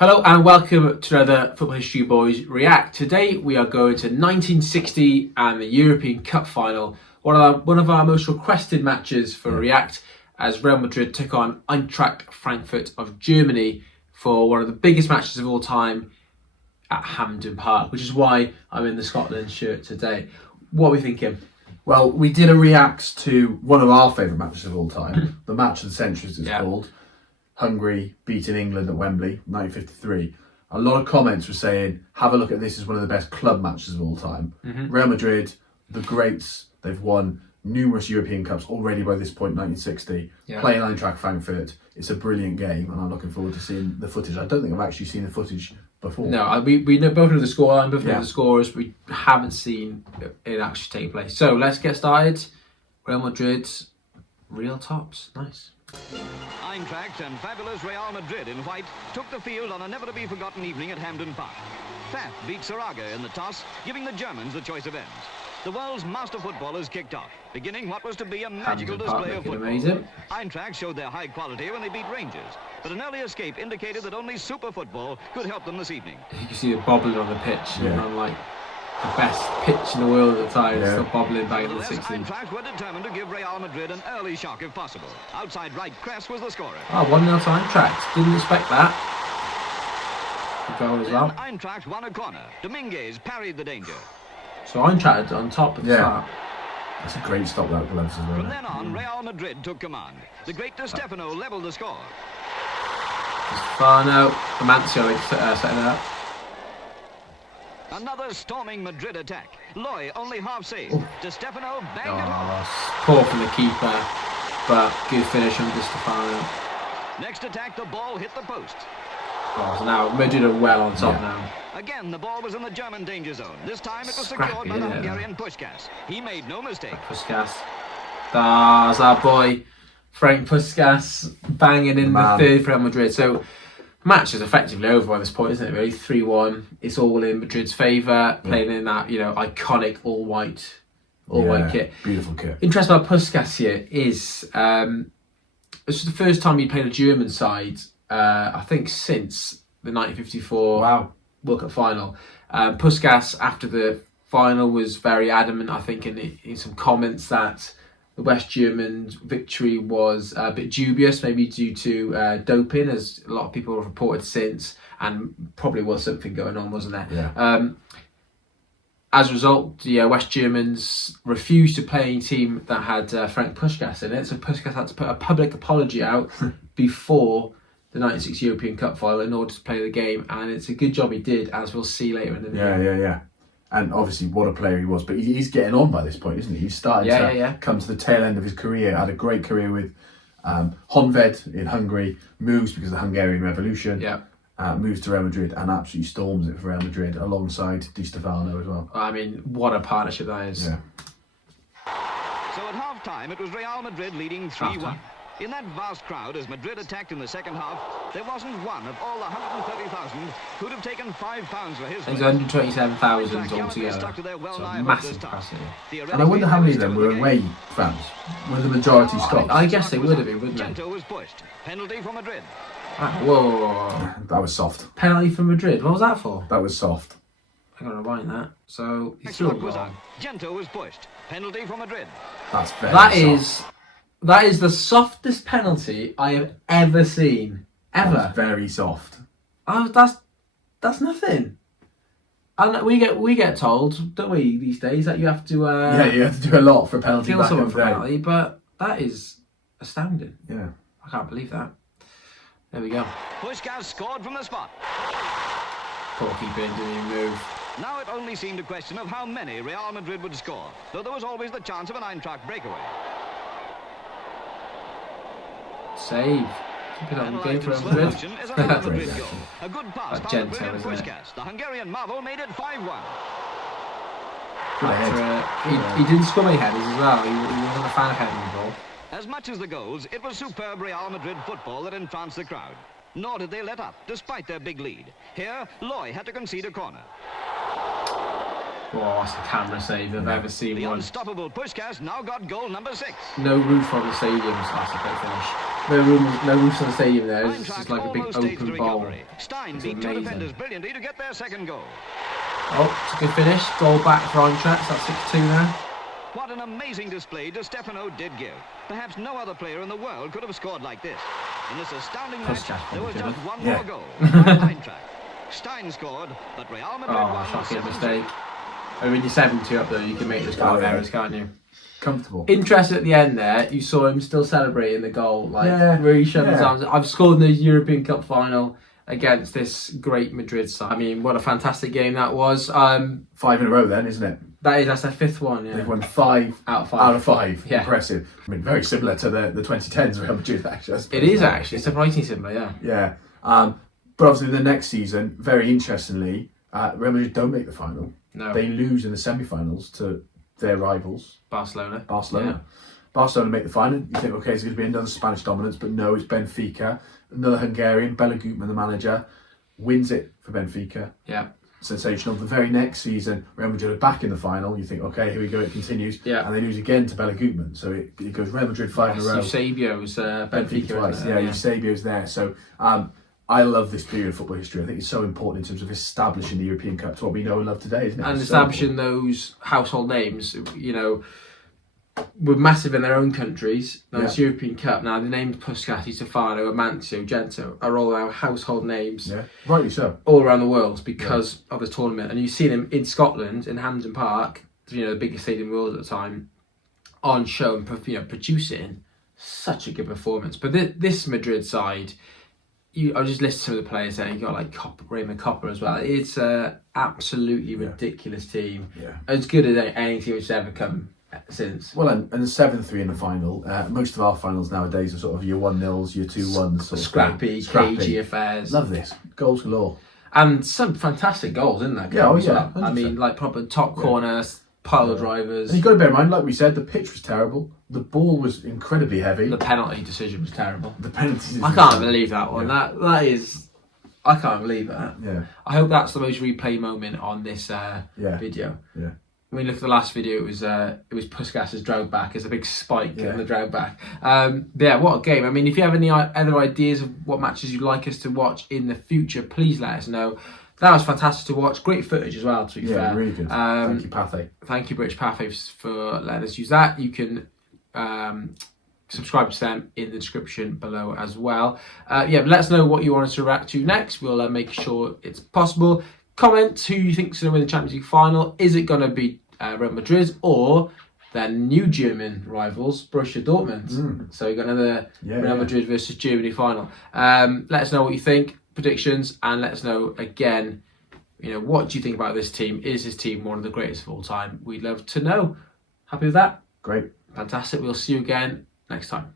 Hello and welcome to another Football History Boys React. Today we are going to 1960 and the European Cup final, one of our most requested matches for React, as Real Madrid took on Eintracht Frankfurt of Germany for one of the biggest matches of all time at Hampden Park, which is why I'm in the Scotland shirt today. What are we thinking? Well, we did a react to one of our favourite matches of all time, the match of the century as it's called. Hungary beating England at Wembley, 1953. A lot of comments were saying, have a look at this as one of the best club matches of all time. Real Madrid, the greats, they've won numerous European Cups already by this point, 1960. Playing Eintracht Frankfurt, it's a brilliant game and I'm looking forward to seeing the footage. I don't think I've actually seen the footage before. No, we know both know the scoreline, both know the scores. We haven't seen it actually take place. So let's get started. Real Madrid, real tops. Nice. Eintracht and fabulous Real Madrid in white took the field on a never-to-be-forgotten evening at Hampden Park. Pfaff beat Saraga in the toss, giving the Germans the choice of ends. The world's master footballers kicked off, beginning what was to be a magical display of football. Amazing. Eintracht showed their high quality when they beat Rangers, but an early escape indicated that only super football could help them this evening. You can see it bobbling on the pitch, on like the best pitch in the world at the time, still bobbling back in the 60s. Eintracht were determined to give Real Madrid an early shock if possible. Outside right, Kress was the scorer. 1-0 to Eintracht. Didn't expect that. Good goal as well. Eintracht won a corner. Dominguez parried the danger. So Eintracht on top at the start. That's a great stop that gloves as well. From then on, Real Madrid took command. The great Di Stefano levelled the score. Stefano, Amancio setting it up. Another storming Madrid attack. Loy only half saved. Di Stefano banged it home. Poor from the keeper, but good finish from Di Stefano. Next attack, the ball hit the post. So now Madrid are well on top now. Again, the ball was in the German danger zone. This time it was secured by the Hungarian Puskás. He made no mistake. Puskás. That's our boy, Frank Puskás, banging in the third for Real Madrid. So match is effectively over by this point, isn't it? Really, 3-1. It's all in Madrid's favour, playing in that iconic all white kit. Beautiful kit. Interesting about Puskás here is this is the first time he played a German side, I think, since the 1954 World Cup final. Puskás, after the final, was very adamant, I think, in some comments that the West German victory was a bit dubious, maybe due to doping, as a lot of people have reported since, and probably was something going on, wasn't there? As a result, the West Germans refused to play a team that had Frank Puskás in it, so Puskás had to put a public apology out before the 1960 European Cup final in order to play the game, and it's a good job he did, as we'll see later in the video. Yeah. And obviously, what a player he was. But he's getting on by this point, isn't he? He's starting to come to the tail end of his career. Had a great career with Honvéd in Hungary. Moves because of the Hungarian Revolution. Moves to Real Madrid and absolutely storms it for Real Madrid alongside Di Stefano as well. I mean, what a partnership that is. So at half-time, it was Real Madrid leading 3-1. In that vast crowd, as Madrid attacked in the second half, there wasn't one of all the 130,000 who'd have taken £5 for his. There's 127,000 altogether. So massive capacity. And I wonder how many of them were away fans. Were the majority Scots? I guess they would have been, wouldn't they? Gento was pushed. Penalty for Madrid. Whoa. That was soft. Penalty for Madrid. What was that for? That was soft. I'm going to rewind that. So, he's still gone. Gento was pushed. Penalty for Madrid. That's very soft. That is the softest penalty I have ever seen. Ever. That's very soft. Oh, that's nothing. And we get told, don't we, these days, that you have to you have to do a lot for a penalty. Kill someone for a penalty, but that is astounding. Yeah. I can't believe that. There we go. Puskás scored from the spot. Poor keeper didn't even move. Now it only seemed a question of how many Real Madrid would score, though there was always the chance of an Eintracht breakaway. Save. Keep it on the game for Real Madrid. A good pass by Gento, isn't it? Puskás. The Hungarian marvel made it 5-1. He didn't score many headers as well. He wasn't a fan of heading the ball. As much as the goals, it was superb Real Madrid football that entranced the crowd. Nor did they let up, despite their big lead. Here, Loy had to concede a corner. Oh, that's the camera save I've ever seen. The one. unstoppable Puskás now got goal number 6. No roof on the stadium, so that's a great finish. No roofs on the stadium there. It's just Eintracht like a big almost staged the open bowl. recovery. Stein It's beat two amazing. defenders brilliantly to get their second goal. Oh, it's a good finish. Goal back for Eintracht. That's 6-2 now. What an amazing display Di Stefano did give. Perhaps no other player in the world could have scored like this. In this astounding match, there was just one more goal by Eintracht. Stein scored, but Real Madrid won shocking 7-3. mistake. When you're 7-2 up there, you can make those kind of errors, can't you? Comfortable. Interesting at the end there, you saw him still celebrating the goal, really shoving his arms. I've scored in the European Cup final against this great Madrid side. I mean, what a fantastic game that was. 5 in a row then, isn't it? That's their 5th one, yeah. They've won 5 out of 5. Yeah. Impressive. I mean, very similar to the 2010s Real Madrid, actually. It is actually, surprisingly similar, yeah. Yeah. But obviously the next season, very interestingly, Real Madrid don't make the final. No. They lose in the semi-finals to their rivals. Barcelona. Yeah. Barcelona make the final. You think, okay, it's going to be another Spanish dominance, but no, it's Benfica. Another Hungarian, Bela Gutmann, the manager, wins it for Benfica. Yeah. Sensational. The very next season, Real Madrid are back in the final. You think, okay, here we go, it continues. Yeah. And they lose again to Bela Gutmann. So it goes Real Madrid 5 in a row. Eusebio's Benfica twice. yeah. Eusebio's there. So I love this period of football history. I think it's so important in terms of establishing the European Cup to what we know and love today, isn't it? And It's establishing those household names, you know, were massive in their own countries. Now it's European Cup. Now the names Puskas, Stefano, Amancio, Gento are all our household names. Yeah, rightly so. All around the world because of this tournament. And you see them in Scotland, in Hampden Park, you know, the biggest stadium in the world at the time, on show and producing such a good performance. But this Madrid side, I just listened to some of the players there. You got like Raymond Copper as well. It's a absolutely ridiculous team. Yeah. As good as any team that's ever come since. Well, and 7-3 in the final. Most of our finals nowadays are sort of your 1-0s, your 2-1s. Scrappy, cagey affairs. Love this. Goals galore. And some fantastic goals in that game as well. I mean, like proper top corners, pile drivers. And you've got to bear in mind, like we said, the pitch was terrible. The ball was incredibly heavy. The penalty decision was terrible. The penalties. I can't believe that one. That is... I can't believe that. Yeah. I hope that's the most replay moment on this video. Yeah. When you look at the last video, it was Puskas' drag back. It's a big spike in the drag back. What a game. I mean, if you have any other ideas of what matches you'd like us to watch in the future, please let us know. That was fantastic to watch. Great footage as well, to be fair. Yeah, really good. Thank you, Pathé. Thank you, British Pathé, for letting us use that. You can subscribe to them in the description below as well. But let us know what you want us to react to next. We'll make sure it's possible. Comment who you think's going to win the Champions League final. Is it going to be Real Madrid or their new German rivals, Borussia Dortmund? So you've got another Real Madrid versus Germany final. Let us know what you think, predictions, and let us know again, you know, what do you think about this team? Is this team one of the greatest of all time? We'd love to know. Happy with that? Great. Fantastic. We'll see you again next time.